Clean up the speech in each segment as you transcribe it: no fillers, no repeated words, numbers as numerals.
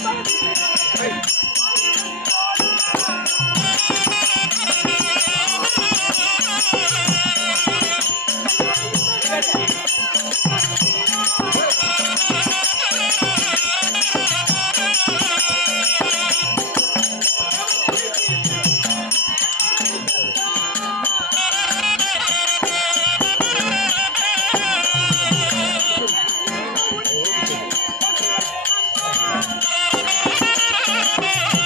Thank you.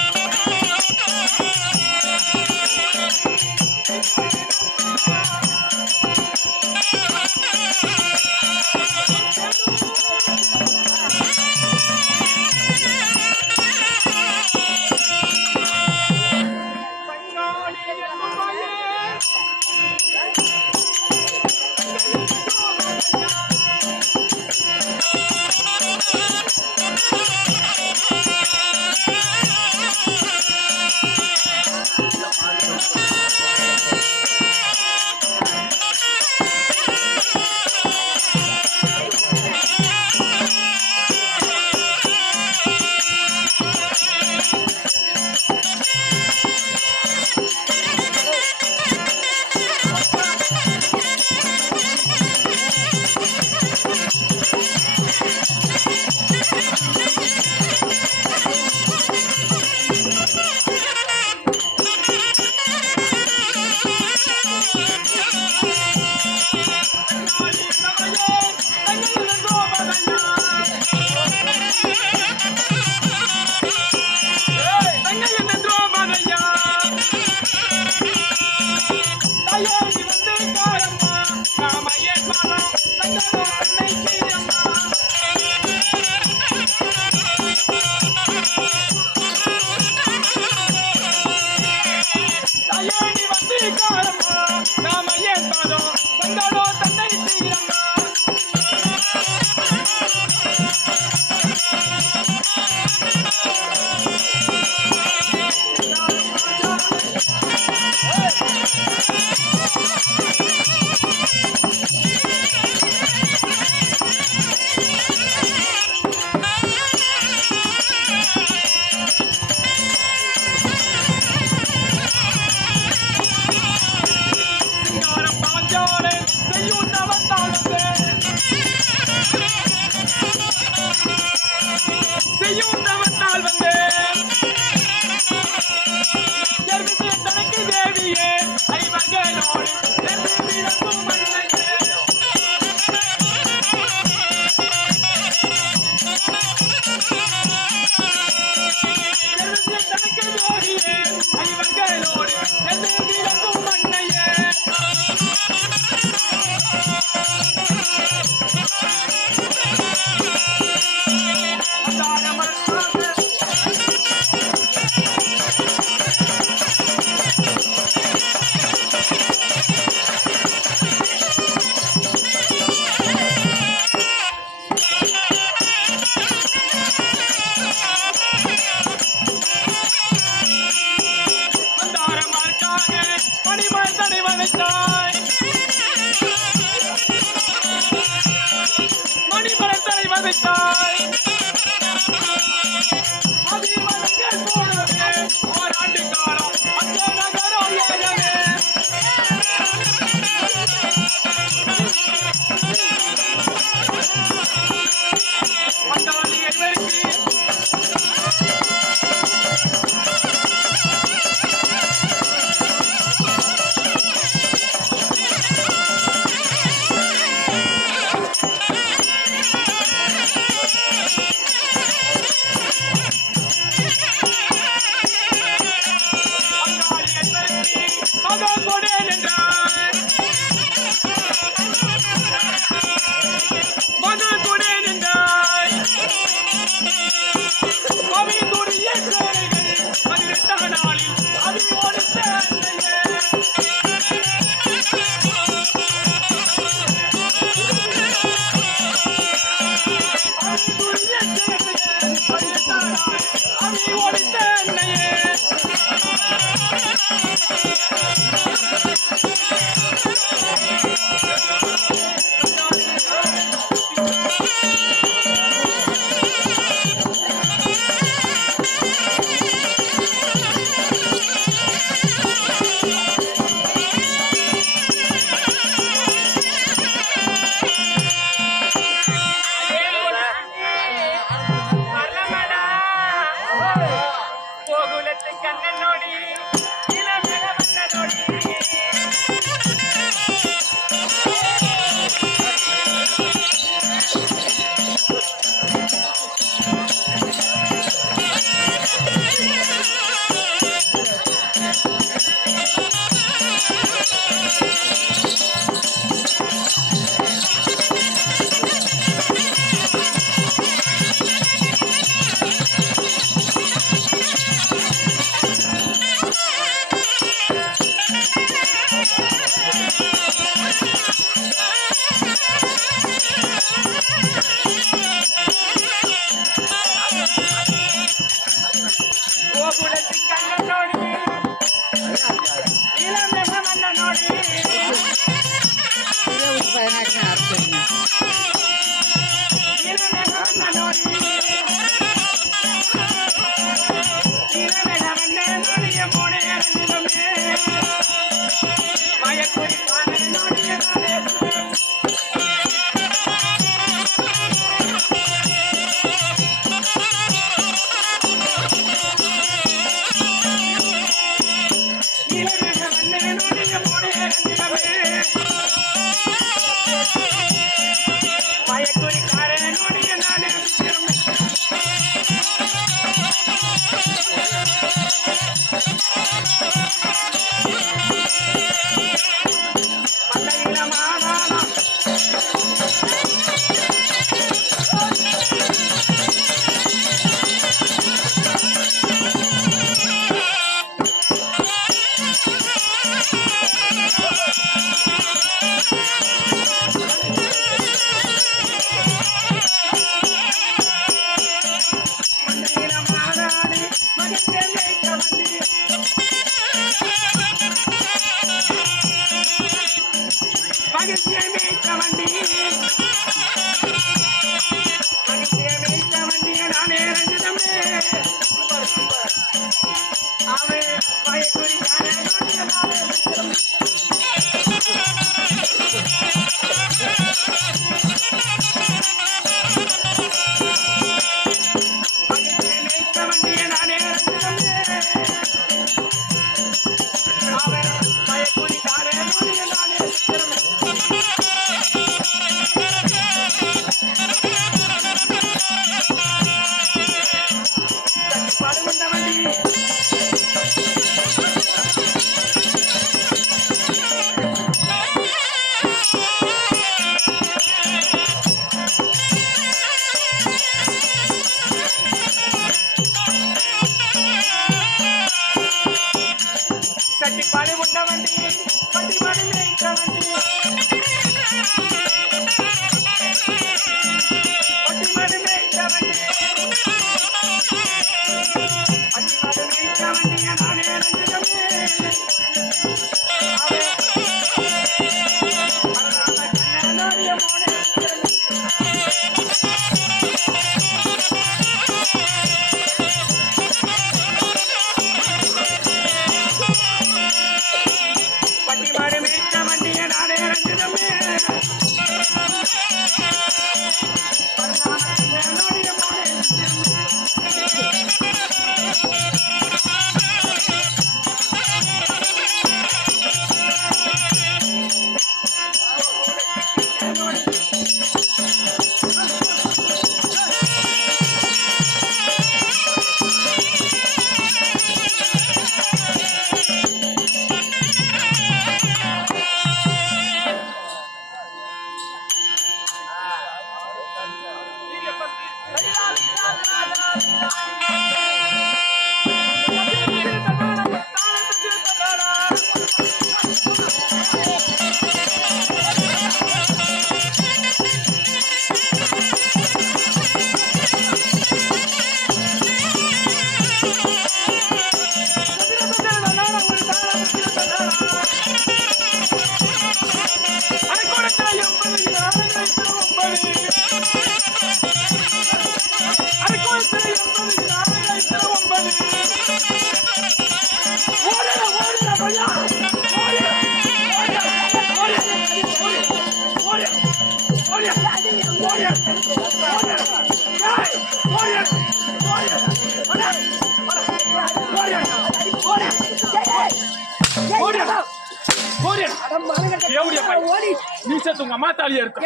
உங்க அம்மா தாலியா இருக்கும்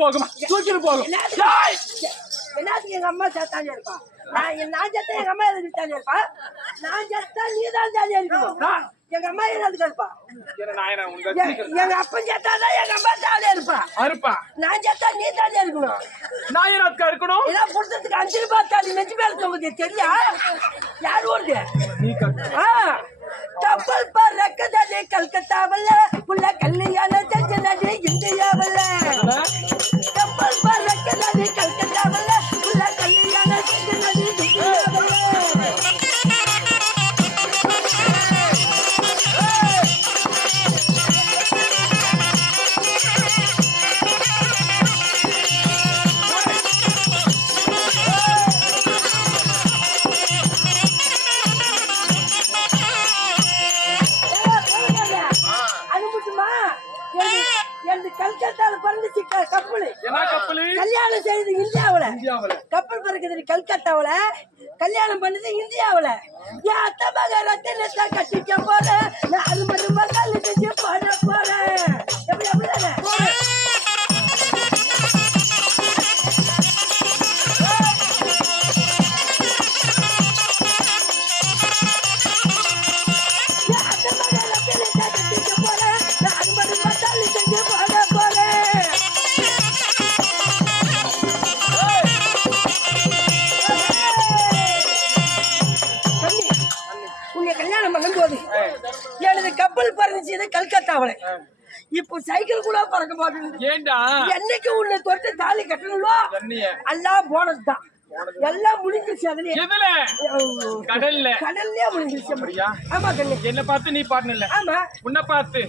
போகும் தூக்கிட்டு போகும் எல்லாத்துக்கும் எங்க அம்மா தாலியா இருப்பா நான் செத்தா எங்க அம்மா எதுக்கு தாலியா இருப்பா நான் செத்தா நீ தான் தாலியா இருக்கணும் எங்க அம்மா எதுக்கு இருப்பா எங்க அப்பன் செத்தாதான் எங்க அம்மா தாலியா இருப்பா நான் செத்தா நீ தாலியா இருக்கணும் நான் எனக்கு இருக்கணும் இதான் புடிச்சதுக்கு 5 ரூபாய் தாலி நெஞ்சு மேல தொங்குது தெரியா யாரு ஓடுது கப்பல் பறக்குதே கல்கத்தாவில் உள்ள கல்யாண செஞ்சனே இந்தியாவில் கப்பல் பறக்குதே கல்கத்தாவில் உள்ள கல்யாண செஞ்சனே இந்தியாவில் கல்கத்தால பறந்துச்சு கப்பல் கல்யாணம் செய்து இந்தியாவுல கப்பல் பறக்குது கல்கத்தாவுல கல்யாணம் பண்ணது இந்தியாவுல என் அத்தை மக ரத்தினத்தை கட்டிக்க போறேன் நான் அது மட்டும் மகள் செஞ்சு பாட போறேன் எப்படி அப்படிதானே எனது கப்பல் பறந்துச்சு கல்கத்தாவுல இப்போ சைக்கிள் கூட பறக்க மாட்டேங்குது என்னைக்கு உன்னை தொட்டு தாலி கட்டணும் எல்லாம் போனது தான் எல்லாம் முடிஞ்சிருச்சு அதுல கடல்ல முடிஞ்சிருச்சு ஆமா கண்ணு என்ன பார்த்து நீ பாடணும் ஆமா உன்னை பார்த்து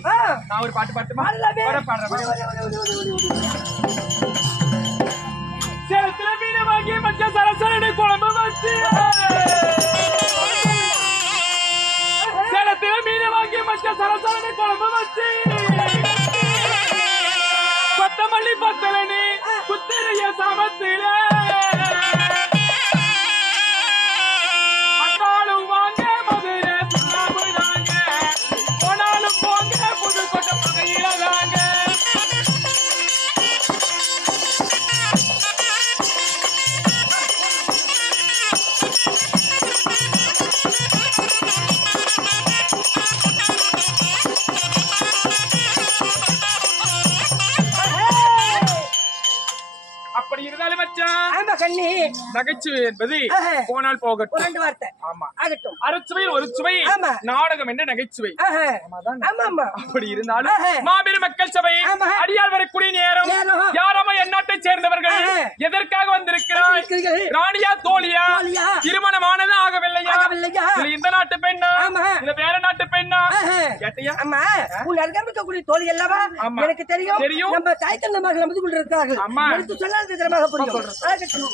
நான் ஒரு பாட்டு பாடுறேன் சேலத்துல மீன் வாங்கி மச்ச சரசரடி குழம்பு வச்சு சேலத்துல மீன் வாங்கி மச்ச சரசரடி குழம்பு வச்சு கொத்தமல்லி பத்தலனி குத்திரைய சமத்தில அண்ணாலும் வாங்க மதுரை சுண்ணாம்புதாங்க போனாலும் போங்க புதுக்கோட்டை பகையில தாங்க அப்படி இருந்தாலும் மச்சான் ஆமா கண்ணி நகைச்சுவை என்பது போனால் போகட்டும். ரெண்டு வார்த்தை ஆமா ஆகட்டும். அரைச்சுவையில் ஒரு சுவை ஆமா. நாடகம் என்ற நகைச்சுவை. ஆமா ஆமா. அப்படி இருந்தாலும் மாபெரும் மக்கள் சபை அடியால் வரக்கூடிய நேரம் யாரமா எந்நாட்டை சேர்ந்தவர்கள் எதற்காக வந்திருக்கிறார்? ராணியா தோழியா? திருமணமானது ஆகவில்லையா? இல்ல இந்த நாட்டு பெண்ணா இல்ல வேற நாட்டு பெண்ணா கேட்டியா? அம்மா உன் அருகாமிக்கக்கூடிய தோழி அல்லவா எனக்கு தெரியும். நம்ம தாய் தந்த மகள் நமது கொண்டு இருக்கிறார்கள். அம்மா எடுத்து சொன்னால் திறமாக புரியும். ஆகட்டும்.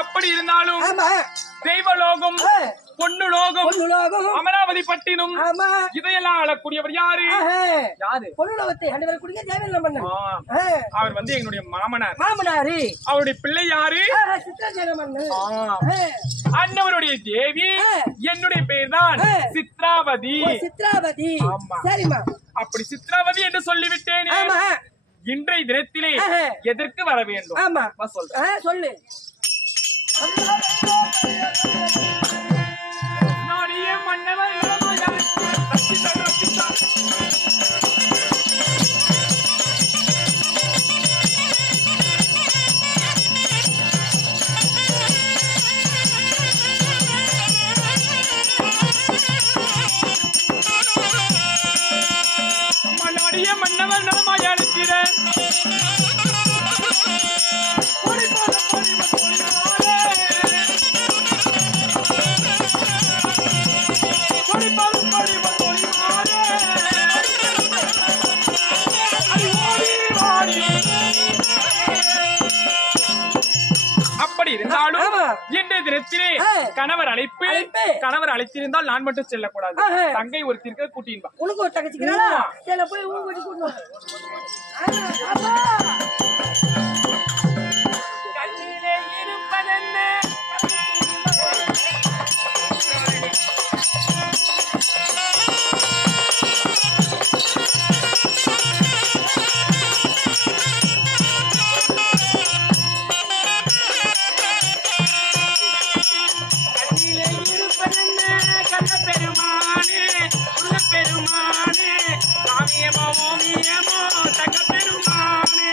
அப்படி இருந்தாலும் தெய்வலோகம் பொன்னுலோகம் அமராவதி பட்டினம் இதையெல்லாம் ஆளக்கூடியவர் யாரு? அவர் வந்து எங்களுடைய மாமனார். அவருடைய பிள்ளை யாரு? அண்ணவருடைய தேவி. என்னுடைய பெயர் தான் சித்ராவதி. அப்படி சித்ராவதி என்று சொல்லிவிட்டேன். இன்றைய தினத்திலே எதற்கு வர வேண்டும்? சொல்லு. நாடிய மன்னவர் நாடிய மன்னவர் நலமாய் அழைத்திட அப்படி இருந்தாலும் இன்றைய தினத்திலே கணவர் அழைத்திருந்தால் நான் மட்டும் செல்லக்கூடாது. தங்கை ஒரு திருக்க கூட்டின்பா. உனக்கு ஒரு தங்கச்சிக்கிறா போய் கண்ணிலே இருப்பதென்ன பெருமானே சாமியமோ ஓமியமோ தங்க பெருமானே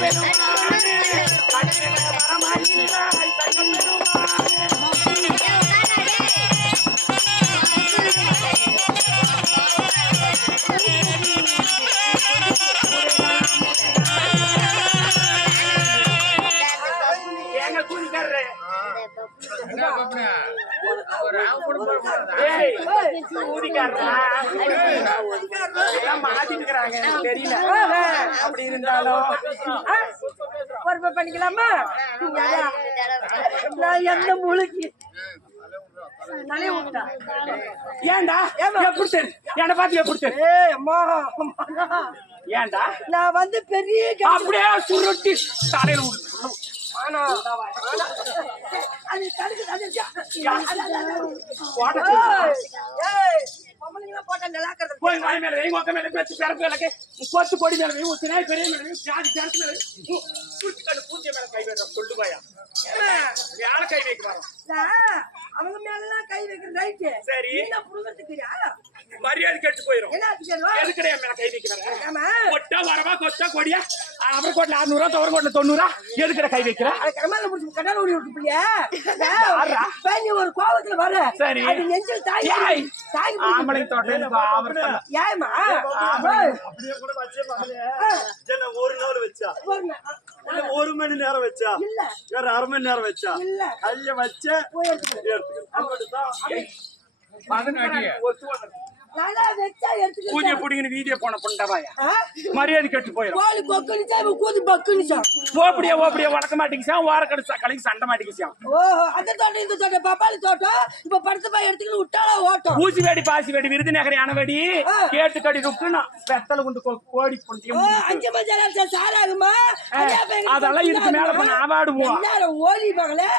பெருமானே கடின வரமாயினாய் தங்கள் பெருமானே ஏங்க கூலிக்காரரே என்ன பாப்பனே ஒரு மாத்திட்டு தெரியல அப்படி இருந்தாலும் பொறுப்பை பண்ணிக்கலாமா நான் எந்த மூளைக்கு தலைய விட்டா ஏன்டா எப்படி தெரியும் என்ன பார்த்து எப்படி தெரியும் ஏய் அம்மா ஏன்டா நான் வந்து பெரிய அப்படியே சுருட்டி தலையில போய் வாய் மேல வெய் மொக்க மேல பேச்சு பிறப்பு எனக்கு கொத்து கொடி மேல வெய் சினாய் பெரிய மேல வெய் ஜாதி ஜாதி மேல குட்டி கண்டு பூஜை மேல கை வைக்கிற சொல்லு பாயா யார கை வைக்கிறாங்க அவங்க மேல கை வைக்கிற ரைட்டு சரி என்ன புடுங்கத்துக்குறியா மரியாதை கெட்டு போயிடும் என்ன சொல்லுவா எதுக்குடே மேல கை வைக்கிறாங்க கொட்டா வரவா கொத்தா கொடியா அவர் கோட்ல 600 தவர் கோட்ல 90 எதுக்குடே கை வைக்கிற அது கமால முடிச்சு கடல் ஓடி விட்டு பிள்ளையா நீ ஒரு கோவத்துல வர சரி அது நெஞ்சில் தாய் தாய் ஆம்பளை தோட்டம் அவர் ஏமா அப்படியே கூட வச்சே பாக்கல ஒரு நாள் வச்சா ஒரு மணி நேரம் வச்சா இல்ல வேற அரை மணி நேரம் வச்சா இல்ல கைய வச்ச நல்லா வெச்சா எடுத்துக்க பூஜை புடிங்கன்னு வீடியோ போன பொண்டவாயா மரியாதை கெட்டு போயிடும் கோழி கொக்குனிச்சா கூதி பக்குனிச்சா ஓப்படியா வளர்க்க மாட்டேங்குச்சா வாரக்கடு கலைக்கு சண்டை மாட்டேங்குச்சா ஓஹோ அந்த தோட்டம் இந்த தோட்டம் பப்பாளி தோட்டம் இப்ப படுத்து போய் எடுத்துக்கிட்டு விட்டாலா ஓட்டம் ஊசி வெடி பாசி வெடி விருதுநகர் யானவடி கேட்டு கடி ருக்குனா வெத்தல கொண்டு கோடி ஓ 5 மணி நேரம் சாராகுமா அதெல்லாம் இதுக்கு மேல பண்ண ஆவாடுவோம் ஓலி மகளே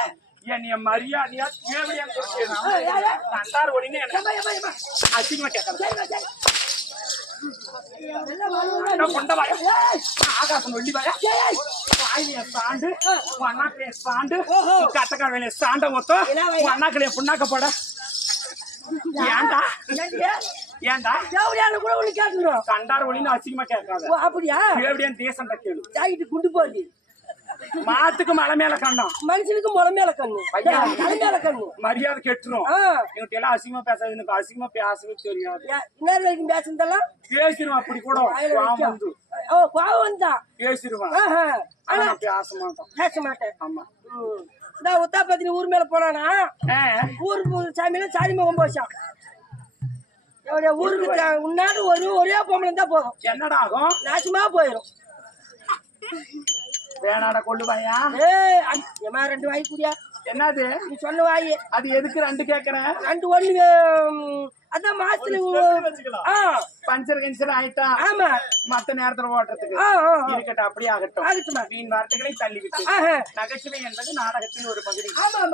என்னைய மரியாதையா தேவையா அண்டார் ஒடிங்க அசிங்கமா கேட்கறேன் கொண்டவாயா ஆகாசம் வெள்ளிவாயா வாயிலைய சாண்டு அண்ணாக்கிளைய சாண்டு கட்டக்காலைய சாண்ட மொத்தம் அண்ணாக்கிளைய புண்ணாக்க போட ஏன்டா ஏன்டா கூட ஒண்ணு கேட்டுக்கிறோம் கண்டார் ஒளின்னு அசிங்கமா கேட்காத அப்படியா எப்படியா தேசம் கேளு ஜாக்கெட்டு குண்டு போகுது மாட்டுக்கு மலை மேல கண்டம் மனுஷனுக்கு முளை மேல கண்ணு தலை மேல கண்ணு மரியாதை கெட்டுரும் இவங்க எல்லாம் அசிங்கமா பேசாது எனக்கு அசிங்கமா பேசவே தெரியாது இன்னொரு வரைக்கும் பேசுனதெல்லாம் பேசிடுவான் அப்படி கூட பாவம் வந்தா பேசிடுவான் ஆனா பேச மாட்டான் பேச மாட்டேன் ஆமா இந்த உத்தாபத்தினி ஊர் மேல போனானா ஊர் சாமியில சாரி முகம் போச்சான் ஊருக்கு முன்னாடி ஒரே பொம்பளை தான் போகும் என்னடா ஆகும் நாசமா போயிடும் வேணாட கொள்ளுவாயா ஏமா 2 வாய் கூடியா என்னது நீ சொன்ன வாய் அது எதுக்கு 2 கேக்குறேன் 2 ஒண்ணு அதான் மாசத்துல பஞ்சர் கஞ்சர் ஆயிட்டா ஆமா மத்த நேரத்துல ஓட்டுறதுக்கு இருக்கட்டும் அப்படியே ஆகட்டும் வீண் வார்த்தைகளை தள்ளிவிட்டு நகைச்சுவை என்பது நாடகத்தின் ஒரு பகுதி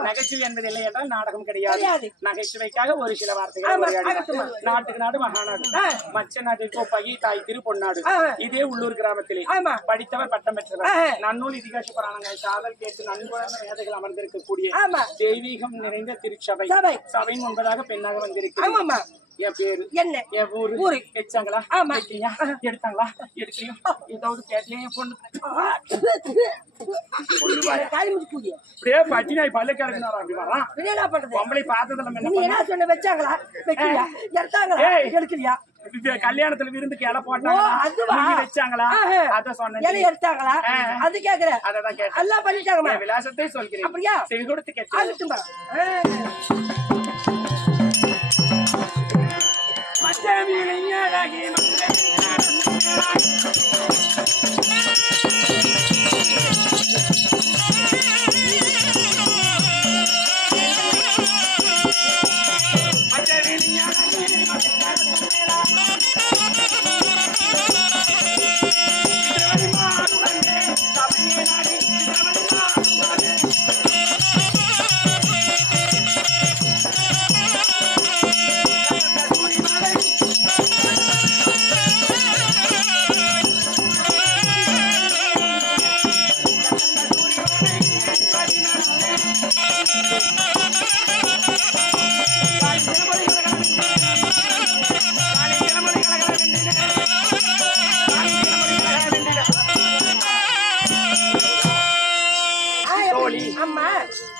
நகைச்சுவை என்பது இல்லை என்றால் நாடகம் கிடையாது நகைச்சுவைக்காக ஒரு சில வார்த்தைகள் நாட்டுக்கு நாடு மகாநாடு மச்ச நாட்டிற்கோ பகி தாய் திரு பொன்னாடு இதே உள்ளூர் கிராமத்திலே படித்தவர் பட்டம் பெற்றவர் நன்னூல் இதிகாச புராணங்கள் காதல் கேட்டு நன்குழந்த மேதைகள் அமர்ந்திருக்கக்கூடிய தெய்வீகம் நிறைந்த திருச்சபை சபை முன்பதாக பெண்ணாக வந்திருக்கு என் பேரு என்ன என் ஊரு வச்சாங்களா எடுத்தாங்களா எடுக்கலையும் ஏதாவது கேட்கலையும் என் பொண்ணு அப்படியே பட்டி நாய் பல்ல கிடக்குனாரா அப்படி வரான் பொம்பளை பார்த்ததுல என்ன சொன்ன வச்சாங்களா எடுத்தாங்களா எடுக்கலையா கல்யாணத்துல விருந்துக்கு இலை போட்டாங்க வச்சாங்களா அத சொன்னேன் எடுத்தாங்களா அது கேக்குறேன் அததான் கேட்டேன் எல்லாம் பண்ணிட்டாங்க விலாசத்தை சொல்கிறேன் அப்படியா செவி கொடுத்து கேட்டு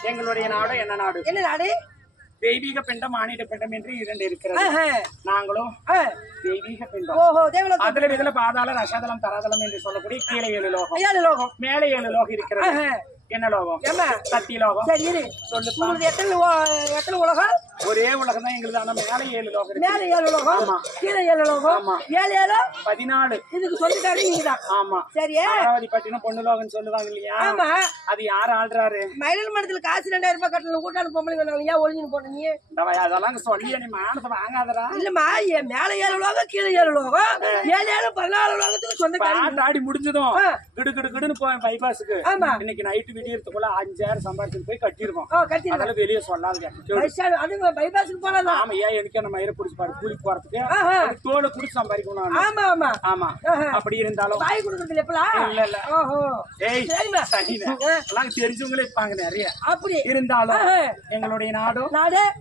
எங்களுடைய நாடு என்ன நாடு? என்ன நாடு? தெய்வீக பிண்டம் மானிட பிண்டம் என்று 2 இருக்கிறது. நாங்களும் தெய்வீக பிண்டம். ஓஹோ, தேவலோகம். அதுல இதுல பாதாள ரசதலம் தராதலம் என்று சொல்லக்கூடிய கீழே 7 லோகம். 7 லோகம். மேலே 7 லோகம் இருக்கிறது. என்ன லோகம்? சக்தி லோகம். சரி இரு. சொல்லு. உங்களுக்கு எத்தனை உலகம்? ஒரே உலகம் தான் எங்களுது. ஆனா மேலே 7 லோகம் இருக்கு. மேலே 7 லோகம், கீழே 7 லோகம். 7 7 14. இதுக்கு சொல்லிட்டாரு நீங்கதான். ஆமா. சரியா? அமராவதி பட்டினம் பொண்ணு லோகம் சொல்லுவாங்க இல்லையா? ஆமா. அது யார் ஆள்றாரு? மயிலல் மடத்துல காசு 2000 ரூபாய் கட்டணும். கூட்டாளி பொம்பளை வந்தாங்க. ஏன் ஒளிஞ்சு போன நீ? அதெல்லாம் சொல்லி நீ மானத்தை வாங்காதடா. இல்லம்மா, மேலே 7 லோகம், கீழே 7 லோகம். 7 7 14 லோகத்துக்கு சொந்தக்காரங்க. பாட்டாடி முடிஞ்சதும் கிடு கிடு கிடுன்னு போய் பைபாஸுக்கு. ஆமா. இன்னைக்கு நைட்டு விடியறதுக்குள்ள 5000 சம்பாதிச்சு போய் கட்டிருக்கோம். கட்டி அதெல்லாம் வெளியே சொல்லாது. அது பைபாஸுக்கு போனதான். ஆமா. ஏன் எனக்கு நம்ம மயிரை பிடிச்சி பாரு கூலிக்கு போறதுக்கு தோலை குடிச்சு சம்பாதிக்கணும். ஆமா ஆமா ஆமா. அப்படி இருந்தாலும் வாய் கொடுக்கறது எப்பலாம்? இல்ல இல்ல. ஓஹோ. ஏய் சரிமா. எல்லாம் தெரிஞ்சவங்களே இருப்பாங்க நிறைய. அப்படி இருந்தாலும் எங்களுடைய நாடு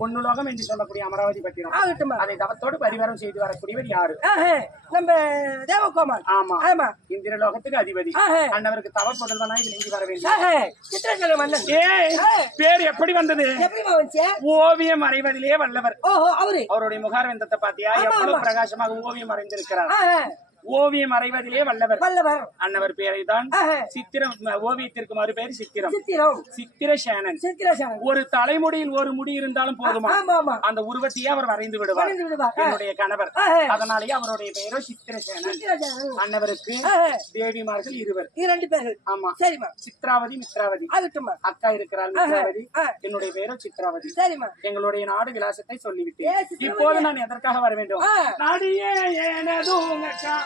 பொன்னுலோகம் என்று சொல்லக்கூடிய அமராவதி பட்டினம். ஆகட்டுமா. அதை தவத்தோடு பரிவாரம் செய்து வரக்கூடியவர் யாரு? நம்ம தேவகோமால். ஆமா ஆமா. இந்திரலோகத்துக்கு அதிபதி. அண்ணவருக்கு தவ புதல்வனாய் விளங்கி வர வேண்டும். சித்திரசேன மன்னன். பேர் எப்படி வந்தது? எப்படிமா வந்துச்சு? ஓவியம் வரைவதிலே வல்லவர். ஓஹோ, அவருடைய முகாரவிந்தத்தை பாத்தியா? எவ்வளவு பிரகாசமாக ஓவியம் வரைந்திருக்கிறார். ஓவியம் வரைவதிலே வல்லவர். அன்னவர் பேரை தான் சித்திரம். ஓவியத்திற்கு மறு பெயர் சித்திரம். சித்திரசேனன். ஒரு தலைமுடியில் ஒரு முடி இருந்தாலும் போதுமா அந்த உருவத்தையே அவர் வரைந்து விடுவார். என்னுடைய கணவர். அதனாலேயே அவருடைய பெயரோ சித்திரசேனன். அன்னவருக்கு தேவிமார்கள் 2 பேர்கள். ஆமா. சரிமா. சித்ராவதி மித்ராவதி. அக்கா இருக்கிறாள் மித்ராவதி. என்னுடைய பெயரோ சித்ராவதி. சரிமா. எங்களுடைய நாடு விலாசத்தை சொல்லிவிட்டேன். இப்போது நான் எதற்காக வர வேண்டும்? நாடியே ஏனதும் அக்கா.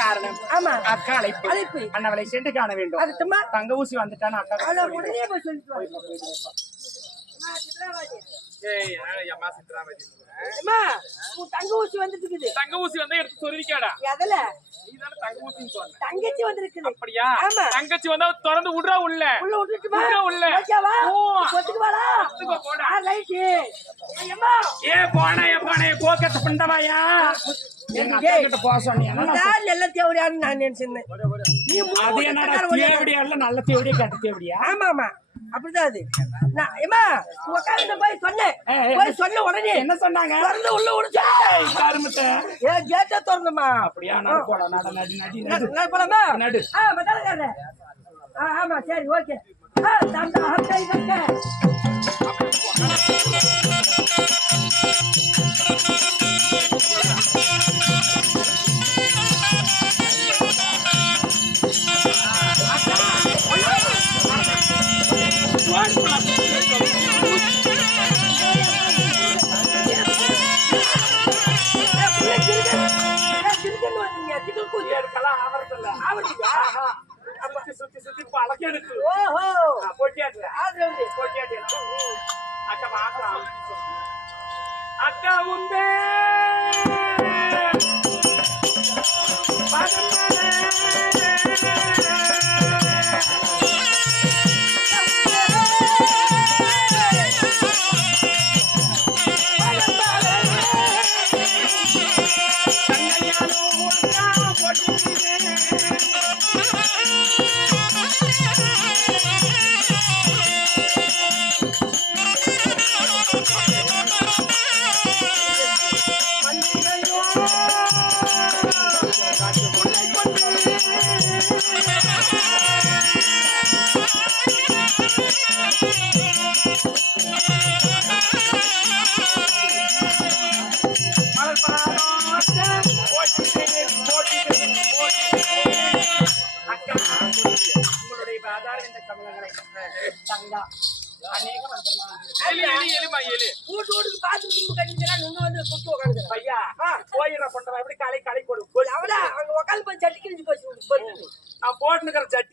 காரணம். ஆமா. அக்கா அழைப்பு. அண்ணவளை சென்று காண வேண்டும். தங்க ஊசி வந்துட்டான்னு அக்கா உடனே போய் சொல்லிட்டு தங்க ஊசி வந்துட்டு. தங்க ஊசி வந்தா எடுத்து சொல்லிருக்காடா. எதுல? நீதான தங்க ஊசின்னு சொன்ன. தங்கச்சி வந்திருக்கு. அப்படியா? ஆமா. தங்கச்சி வந்தா திறந்து விடுறா. உள்ள விட்டுட்டுமா? உள்ள ஓகேவா? ஒத்துக்கு வாடா. ஒத்துக்கு போடா. ரைட். ஏம்மா ஏ போனா கோக்கத்த பண்டவாயா. எங்க போக சொன்னீங்க? நான் நல்ல தேவடியான்னு நான் நினைச்சேன். நீ அது என்னடா தேவடியா இல்ல நல்ல தேவடியா கட்ட தேவடியா? ஆமா ஆமா. அப்படிதான் அது. நான் ஏமா உட்கார்ந்து போய் சொன்ன உடனே என்ன சொன்னாங்க? திறந்து உள்ள விடுச்சா கருமத்தை. ஏ கேட்ட திறந்துமா? அப்படியா? நடு போடா. நடு போலாமா? நடு. மத்தாலக்காரே. ஆமா சரி ஓகே. தந்த ஹக்கை கட்ட. சுத்தி பழக்கம் எனக்கு. ஓஹோ போட்டியாட்டு அக்கா பாக்கலாம். அக்கா உண்டே எலி எலி எலிமா எலி வீட்டு வீட்டுக்கு பாத்ரூம் கட்டிக்கிறான் இங்க வந்து குத்து உட்காந்துக்கிறான் பையா போயிடுற பண்ற எப்படி களை களை போடு அவளா அங்க உட்காந்து போய் சட்டி கிழிஞ்சு போச்சு நான் போட்டுக்கிற சட்டி